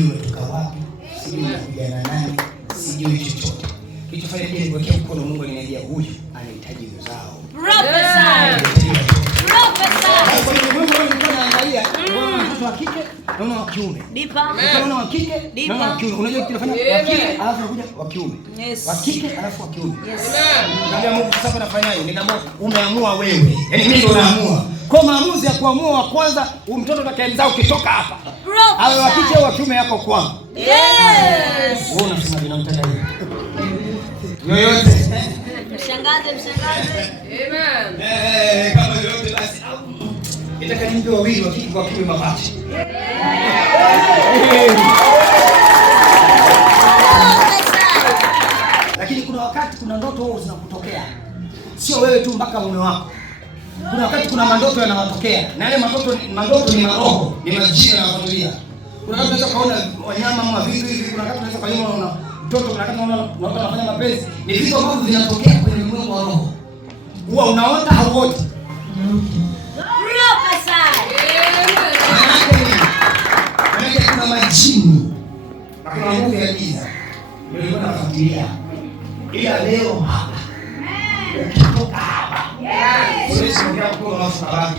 umetoka wapi, sijui unakujana nani, sijui chochote. Kilichofanya nije nikuwekea mkono, Mungu aliniambia huyu anahitaji uzao. Mungu alikuwa anaangalia watoto wa kike na wa kiume. Unaona wa kike na wa kiume. Unajua kinafanya wa kike alafu anakuja wa kiume. Wa kike alafu wa kiume. Nikamwambia Mungu, sasa nafanyaje? Nikamwambia umeamua wewe. Yaani mimi ndo naamua. Kwa maamuzi ya kuamua wa kwanza, mtoto atakayemzaa ukitoka hapa awe wa kike au wa kiume yako kwangu. Yes. Wewe unasema ninamtaka hivi. Yoyote. Mshangaze. Amen. Kama yoyote basi nataka nimpe wawili wa kike kwa kiume mapacha. Lakini kuna wakati kuna ndoto huo zinakutokea. Sio wewe tu, mpaka mume wako. Kuna wakati kuna mandoto yanawatokea. Na yale mandoto ni maroho, ni majini yanawatokea. Kuna wakati unaweza kaona wanyama ama vitu hivi, kuna wakati unaweza kaona mtoto, kuna wakati unaona anafanya mapenzi. Ni vitu ambavyo vinatokea kwenye ulimwengu wa roho. Huwa unaota hauoti. Maana kuna majini. Na kuna nguvu ya giza. Ndio nilikuwa nafuatilia. Ila leo hapa. Ukitoka hapa. Yes. Sisi ndio kwa sababu